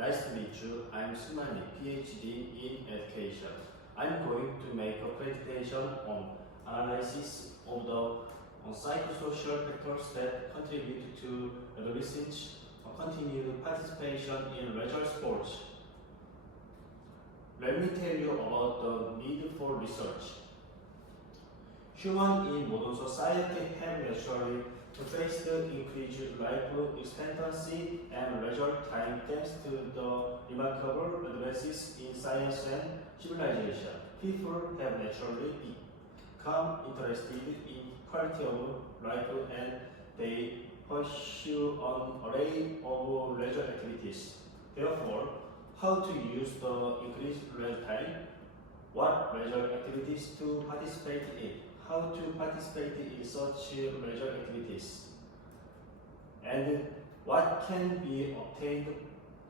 Nice to meet you. I'm Seungman, PhD in Education. I'm going to make a presentation on analysis of the psychosocial factors that contribute to adolescents' continued participation in leisure sports. Let me tell you about the need for research. Humans in modern society have naturally faced increased life expectancy and leisure time thanks to the remarkable advances in science and civilization. People have naturally become interested in quality of life and they pursue an array of leisure activities. Therefore, how to use the increased leisure time, what leisure activities to participate in, how to participate in such leisure activities, and what can be obtained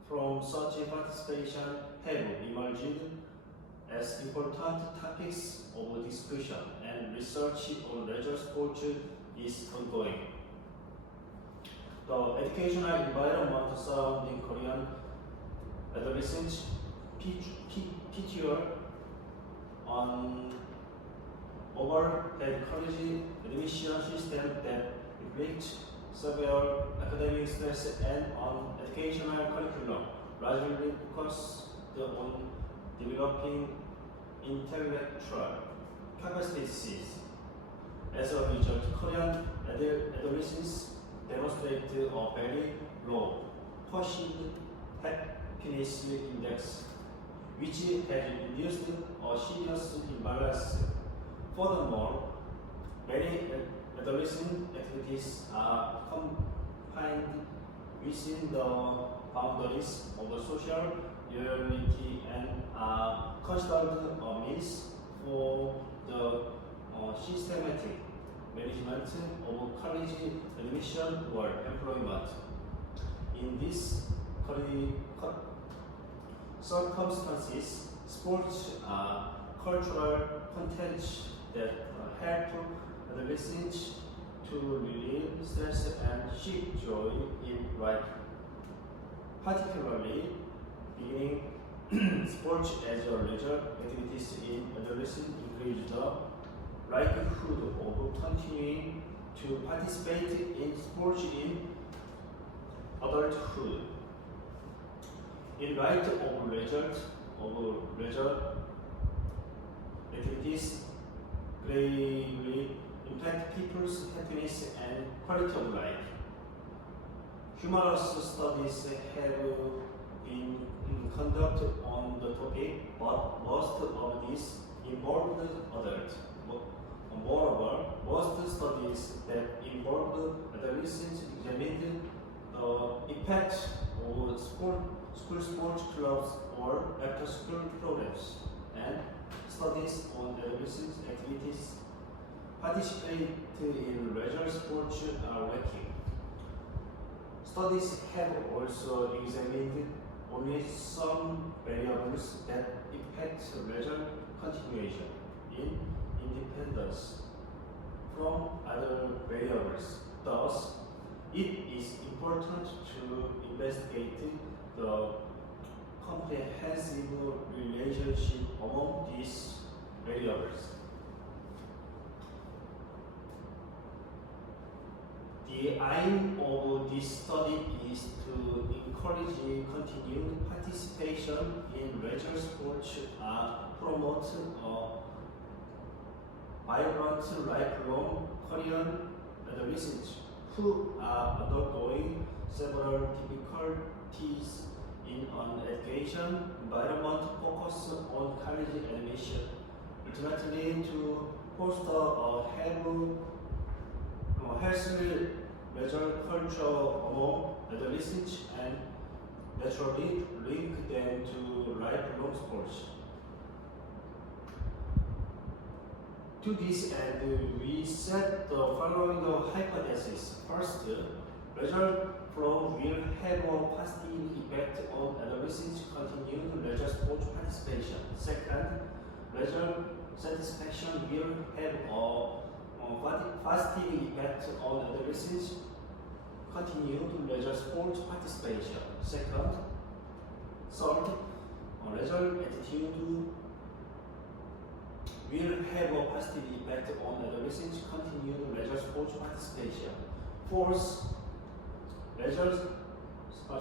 from such a participation have emerged as important topics of discussion, and research on leisure sports is ongoing. The educational environment surrounding Korean adolescents feature on overhead college admission system that reflects severe academic stress and on educational curriculum, largely focused on developing intellectual capacities. As a result, Korean adolescents demonstrate a very low perceived happiness index, which has induced a serious imbalance. Furthermore, many adolescent activities are confined within the boundaries of the social reality and are considered a means for the systematic management of college admission or employment. In these circumstances, sports are cultural contents that help adolescents to relieve stress and seek joy in life. Particularly, beginning sports as a leisure activities in adolescence increase the likelihood of continuing to participate in sports in adulthood. In light of leisure activities greatly impact people's happiness and quality of life. Numerous studies have been conducted on the topic, but most of these involved adults. Moreover, most studies that involved adolescents examined the effect of school sports clubs or after-school programs, and studies on adolescent activities participate in leisure sports are lacking. Studies have also examined only some variables that impact leisure continuation in independence from other variables. Thus, it is important to investigate the comprehensive relationship among these variables. The aim of this study is to encourage continued participation in leisure sports and promote a vibrant lifelong Korean adolescents who are undergoing several difficulties in an education environment focused on college admission, ultimately to foster a healthy leisure culture among adolescents and naturally link them to lifelong sports. To this end, we set the following hypothesis. First, leisure flow will have a positive effect on adolescents' continued leisure sports participation. Second, leisure satisfaction will have a positive effect on adolescents' continued leisure sports participation. Second, Third, leisure attitude will have a positive effect on adolescents' continued leisure sports participation. Fourth,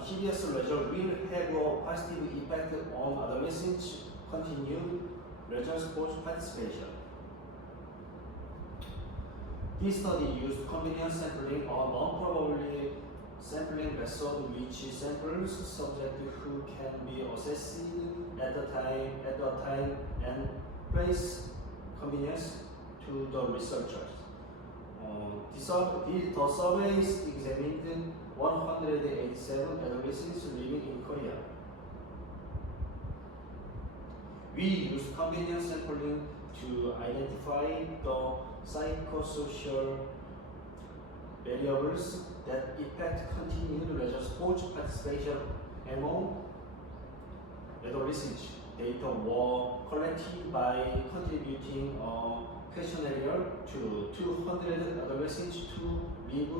serious leisure will have a positive effect on adolescents' continued leisure sports participation. This study used continuous sampling, a non-probability sampling method which samples subjects who can be assessed at the time and place convenience to the researchers. The surveys examined 187 adolescents living in Korea. We used convenience sampling to identify the psychosocial variables that affect continued leisure sports participation among adolescents. Data were collected by contributing a questionnaire to 200 adolescents who live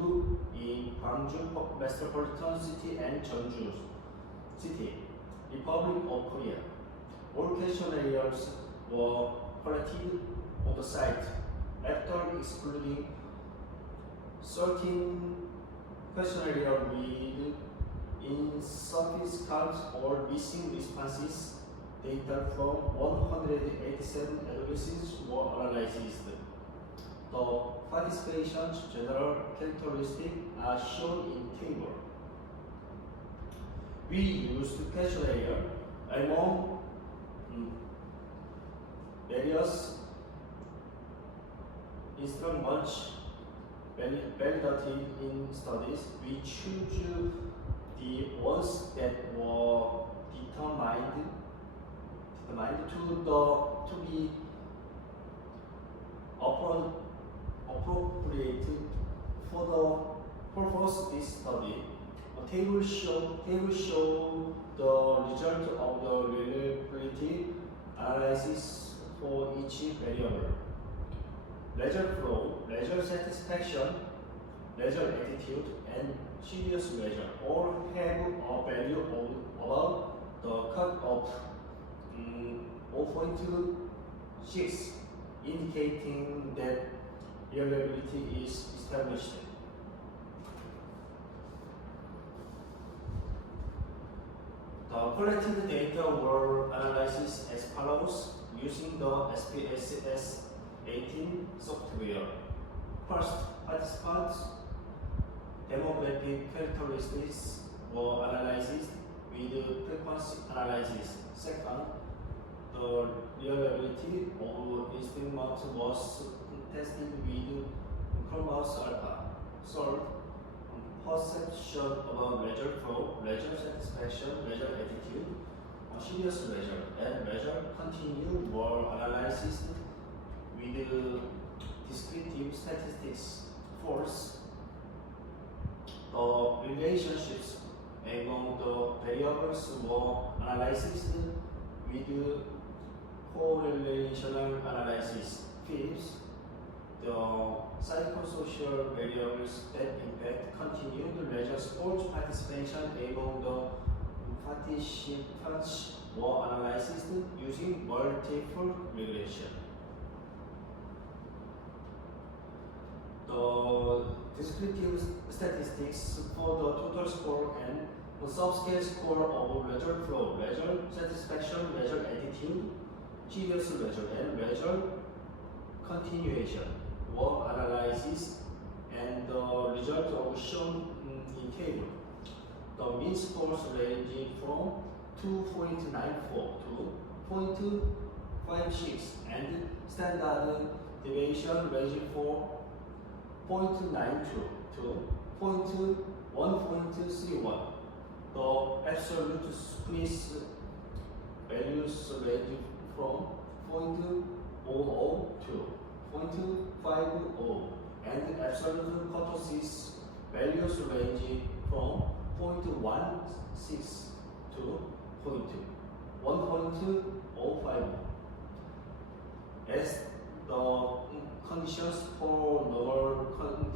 in Gwangju Metropolitan City and Jeonju City, Republic of Korea. All questionnaires were collected on the site. After excluding 13 questionnaires with insufficient or missing responses, data from 187 adolescents were analyzed. The participation's general characteristics are shown in table. We used questionnaire among various instruments validated in studies. We choose the ones that were determined to be appropriate for the purpose of this study. A table show the result of the reliability analysis for each variable. Leisure flow, leisure satisfaction, leisure attitude, and serious leisure all have a value of above the cut of 0.6, indicating that reliability is established. The collected data were analyzed as follows using the SPSS 18 software. First, participants' demographic characteristics were analyzed with frequency analysis. Second, the reliability of instruments was tested with Chromus alpha. Third, perception about leisure flow, leisure satisfaction, leisure attitude, serious leisure, and leisure continue were analyzed with descriptive statistics. Fourth, the relationships among the variables were analyzed with correlational analysis. Fifth, the psychosocial variables that impact continued leisure sports participation among the participants were analyzed using multiple regression. The descriptive statistics for the total score and the subscale score of leisure flow, leisure satisfaction, leisure attitude, serious leisure, and leisure continuation were analyzed, and the results are shown in table. The mean scores ranging from 2.94 to 0.56, and standard deviation ranging from 0.92 to 1.31. The absolute squeeze values range from 0.00 to 0.50, and absolute kurtosis values ranging from 0.16 to 1.05. As the conditions for normal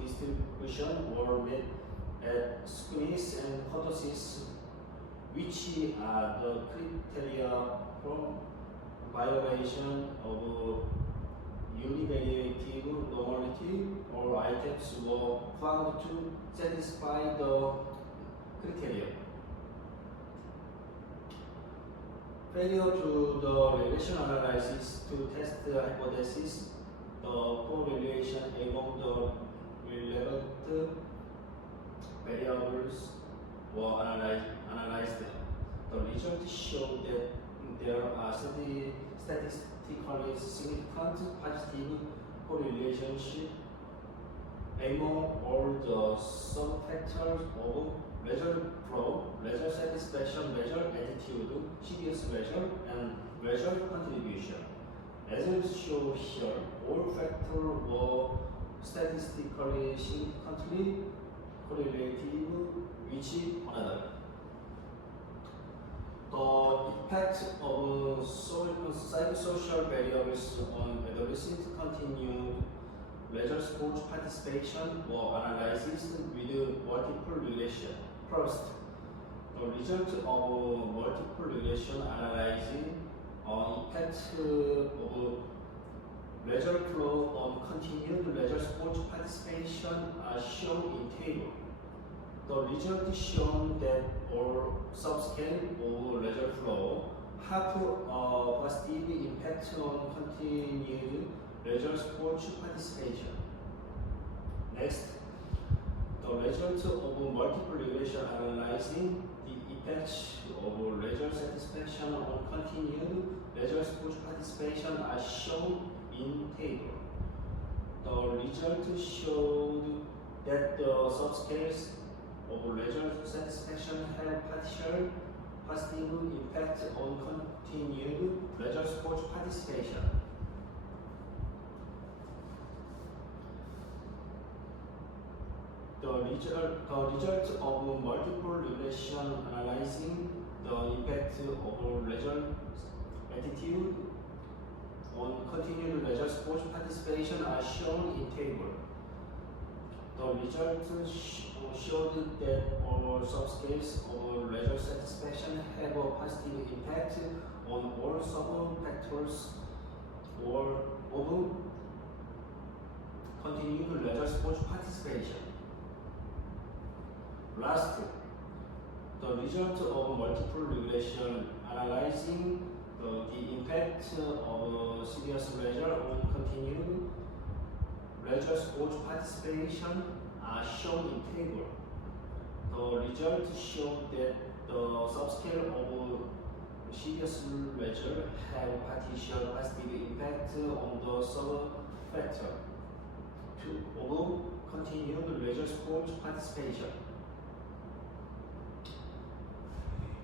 distribution were met at squeeze and kurtosis which are the criteria for violation of univariative normality or items were found to satisfy the criteria. Failure to the regression analysis to test the hypothesis, the correlation among the relevant variables were analyzed. The results show that there are statistically significant positive correlations among all the sub-factors of leisure flow, leisure satisfaction, leisure attitude, serious leisure, and leisure contribution. As shown here, all factors were statistically significantly correlative with another. The effect of psychosocial variables on adolescent continued leisure sports participation were analyzed with multiple regression. First, the result of multiple regression analyzing effect of leisure flow on continued leisure sports participation are shown in table. The result shown that all subscale of leisure flow have a positive impact on continued leisure sports participation. Next, the result of multiple regression analyzing the effects of leisure satisfaction on continued leisure sports participation are shown in table. The result showed that the subscales of leisure satisfaction have partial positive impact on continued leisure sports participation. The result of multiple regression analyzing the impact of leisure attitude on continued leisure sports participation are shown in table. The result showed that all subscales of leisure satisfaction have a positive impact on all sub-factors of continued leisure sports participation. Last, the result of multiple regression analyzing the impact of serious leisure on continued leisure sports participation are shown in table. The results show that the subscale of serious leisure have partial positive impact on the sub-factor of continued leisure sports participation.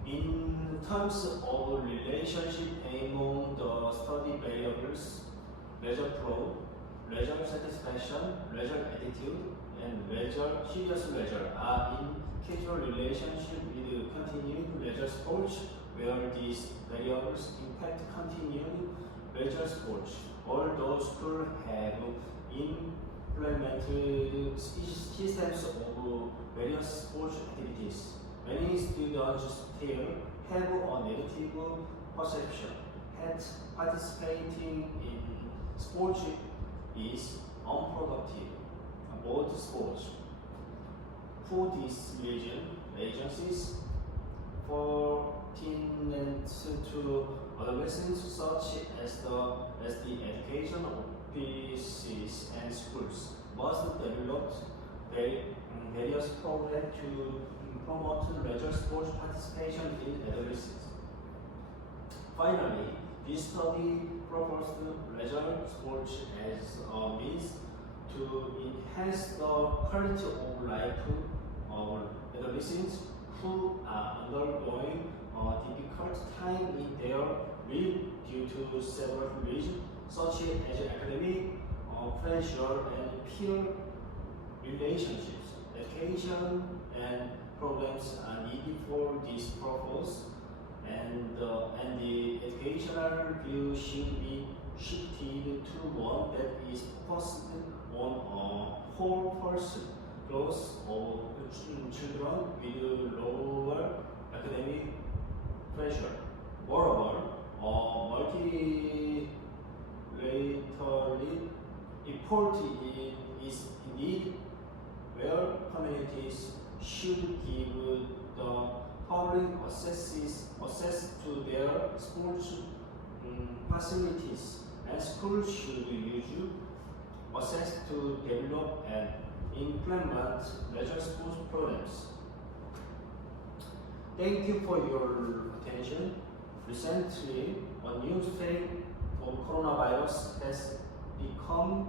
In terms of relationship among the study variables, leisure flow, leisure satisfaction, leisure attitude, and serious leisure are in causal relationship with continued leisure sports, where these variables impact continued leisure sports. All those schools have implemented systems of various sports activities. Many students still have a negative perception that participating in sports is unproductive about sports. For this reason, agencies pertinent to adolescents such as the education offices and schools must develop various programs to promote leisure sports participation in adolescents. Finally, this study proposed leisure sports as a means to enhance the quality of life of adolescents who are undergoing a difficult time in their life due to several reasons, such as academic pressure and peer relationships. Education and programs are needed for this purpose, and the educational view should be shifted to one that is focused on a whole person growth of children with lower academic pressure. Moreover, multilaterally effort is needed where communities should give the public access to their sports facilities, and schools should use access to develop and implement leisure sports programs. Thank you for your attention. Recently, a new strain of coronavirus has become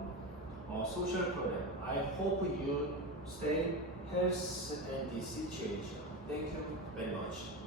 a social problem. I hope you stay healthy in this situation. Thank you very much.